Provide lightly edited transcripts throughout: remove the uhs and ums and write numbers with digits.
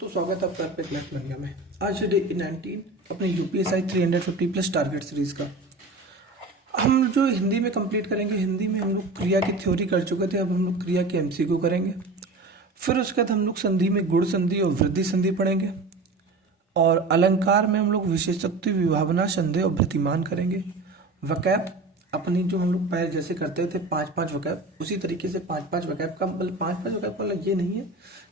तो स्वागत है आपका अर्पित मैथ मनिया में। आज डे 19 अपने यूपीएसआई 350 प्लस टारगेट सीरीज का हम जो हिंदी में कंप्लीट करेंगे। हिंदी में हम लोग क्रिया की थ्योरी कर चुके थे, अब हम लोग क्रिया के एमसीक्यू करेंगे। फिर उसके बाद हम लोग संधि में गुण संधि और वृद्धि संधि पढ़ेंगे, और अलंकार में हम लोग विशेषोक्ति, विभावना, संदेह और प्रतिमान करेंगे। वकैब अपनी जो हम लोग पहले जैसे करते थे 5-5 वकैब, उसी तरीके से 5-5 वकैब का मतलब 5-5 वकैब का मतलब ये नहीं है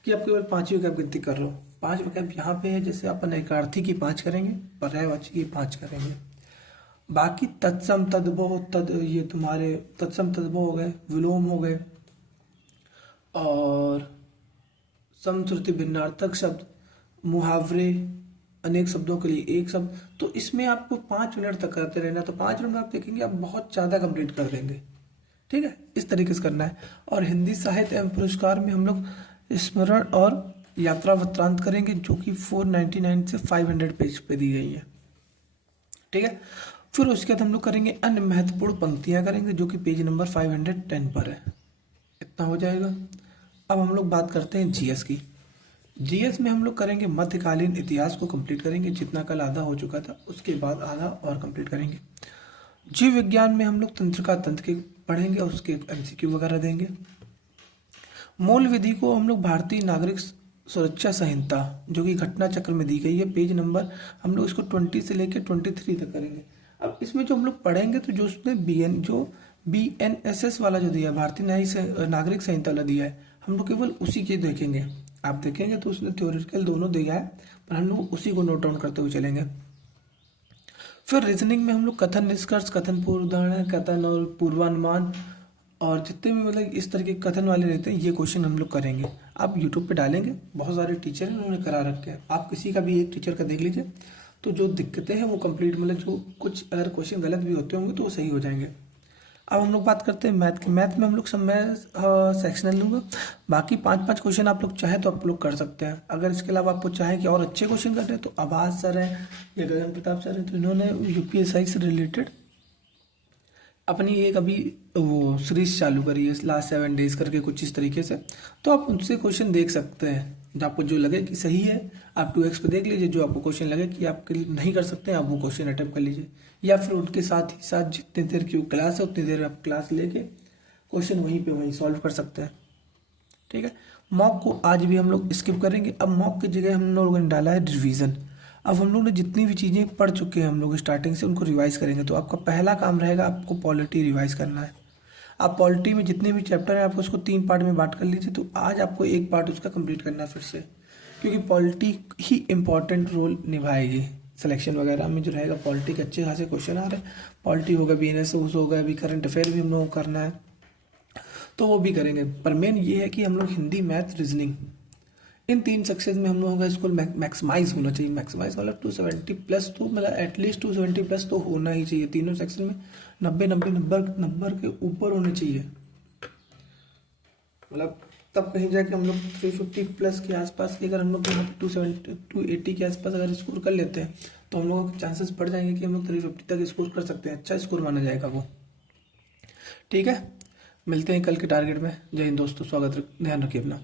कि आप केवल 5 ही वकैब गिनती कर लो। 5 वकैब यहाँ पे है, जैसे अपन एकार्थी की 5 करेंगे, पर्यायवाची की 5 करेंगे। बाकी तत्सम, तद्भव, तद ये तुम्हारे तत्सम तद्भव हो गए, विलोम हो गए, और समश्रुति भिन्नार्थक शब्द, मुहावरे, अनेक शब्दों के लिए एक शब्द। तो इसमें आपको 5 मिनट तक करते रहना, तो 5 मिनट में आप देखेंगे आप बहुत ज़्यादा कंप्लीट कर देंगे। ठीक है, इस तरीके से करना है। और हिंदी साहित्य एवं पुरस्कार में हम लोग स्मरण और यात्रा वृत्तांत करेंगे, जो कि 499 से 500 पेज पे दी गई है। ठीक है, फिर उसके बाद हम लोग करेंगे अन्य महत्वपूर्ण पंक्तियां करेंगे, जो कि पेज नंबर 510 पर है। इतना हो जाएगा। अब हम लोग बात करते हैं जीएस की। जीएस में हम लोग करेंगे मध्यकालीन इतिहास को कंप्लीट करेंगे, जितना कल आधा हो चुका था उसके बाद आधा और कंप्लीट करेंगे। जीव विज्ञान में हम लोग तंत्रिका तंत्र के पढ़ेंगे और उसके एमसीक्यू वगैरह देंगे। मूल विधि को हम लोग भारतीय नागरिक सुरक्षा संहिता, जो कि घटना चक्र में दी गई है, पेज नंबर हम लोग इसको 20 से लेकर 23 तक करेंगे। अब इसमें जो हम लोग पढ़ेंगे, तो जो उसने BNSS वाला जो दिया है, भारतीय नागरिक संहिता वाला दिया है, हम लोग केवल उसी के देखेंगे। आप देखेंगे तो उसने थ्योरेटिकल दोनों दिया है, पर हम लोग उसी को नोट डाउन करते हुए चलेंगे। फिर रीजनिंग में हम लोग कथन निष्कर्ष, कथन पूर्वधारणा, कथन और पूर्वानुमान, और जितने भी मतलब इस तरह के कथन वाले रहते हैं, ये क्वेश्चन हम लोग करेंगे। आप यूट्यूब पे डालेंगे, बहुत सारे टीचर हैं उन्होंने करा रखे हैं, आप किसी का भी एक टीचर का देख लीजिए, तो जो दिक्कतें हैं वो कंप्लीट, मतलब जो कुछ अगर क्वेश्चन गलत भी होते होंगे तो वो सही हो जाएंगे। अब हम लोग बात करते हैं मैथ की। मैथ में हम लोग सब मैं सेक्शनल लूँगा, बाकी 5-5 क्वेश्चन आप लोग चाहे तो आप लोग कर सकते हैं। अगर इसके अलावा आपको चाहे कि और अच्छे क्वेश्चन करने हैं, तो आभास सर हैं या गगन प्रताप सर हैं, तो इन्होंने यूपीएसआई से रिलेटेड अपनी एक अभी वो सीरीज चालू करी है, लास्ट 7 डेज करके कुछ इस तरीके से, तो आप उनसे क्वेश्चन देख सकते हैं। जो आपको जो लगे कि सही है, आप 2x पे देख लीजिए, जो आपको क्वेश्चन लगे कि आपके नहीं कर सकते हैं, आप वो क्वेश्चन अटेम्प्ट कर लीजिए, या फिर उनके साथ ही साथ जितनी देर की क्लास है उतनी देर आप क्लास लेके क्वेश्चन वहीं पे वहीं सॉल्व कर सकते हैं। ठीक है, मॉक को आज भी हम लोग स्किप करेंगे। अब मॉक की जगह हम लोगों ने डाला है रिवीजन। अब हम लोग ने जितनी भी चीज़ें पढ़ चुके हैं हम लोग स्टार्टिंग से, उनको रिवाइज करेंगे। तो आपका पहला काम रहेगा, आपको पॉलिटी रिवाइज करना है। आप पॉलिटी में जितने भी चैप्टर हैं, आप उसको 3 पार्ट में बांट कर लीजिए। तो आज आपको एक पार्ट उसका कंप्लीट करना है फिर से, क्योंकि पॉलिटी ही इम्पॉर्टेंट रोल निभाएगी सिलेक्शन वगैरह में। जो रहेगा पॉलिटी के अच्छे खासे क्वेश्चन आ रहे हैं, पॉलिटी होगा, BNSS होगा, अभी करंट अफेयर भी हम लोग को करना है, तो वो भी करेंगे। पर मेन ये है कि हम लोग हिंदी, मैथ, रीजनिंग, इन 3 सेक्शन में हम लोगों का स्कोर मैक्सिमाइज होना चाहिए। मैक्सिमाइज मतलब 270 प्लस, तो मतलब एटलीस्ट 270 प्लस तो होना ही चाहिए। तीनों सेक्शन में 90 नंबर के ऊपर होने चाहिए, मतलब तब कहीं जाके हम लोग 350 प्लस के आसपास, अगर हम लोग यहाँ पे 280 के आसपास अगर स्कोर कर लेते हैं, तो हम लोगों के चांसेस बढ़ जाएंगे कि हम लोग 350 तक स्कोर कर सकते हैं। अच्छा स्कोर माना जाएगा वो। ठीक है, मिलते हैं कल के टारगेट में। जय हिंद दोस्तों, स्वागत, ध्यान रखिए अपना।